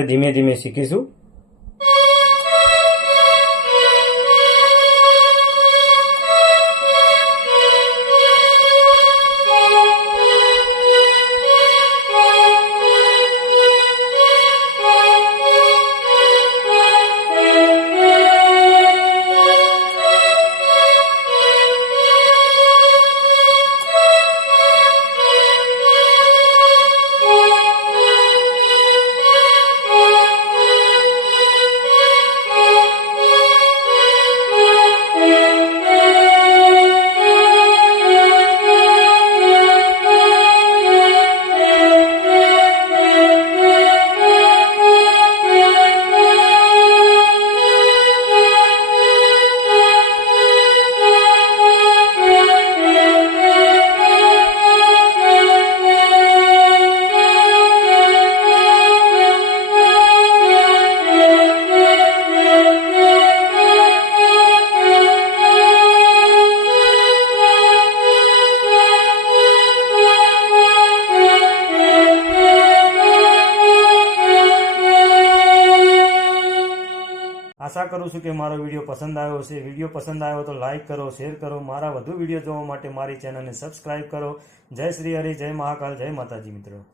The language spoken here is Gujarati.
આપણે ધીમે ધીમે શીખીશું। આશા કરું છું કે મારો વિડીયો પસંદ આવ્યો હશે। વિડીયો પસંદ આવ્યો તો લાઇક કરો, શેર કરો। મારા વધુ વિડીયો જોવા માટે મારી ચેનલને સબસ્ક્રાઇબ કરો। જય શ્રી હરિ, જય મહાકાલ, જય માતાજી મિત્રો।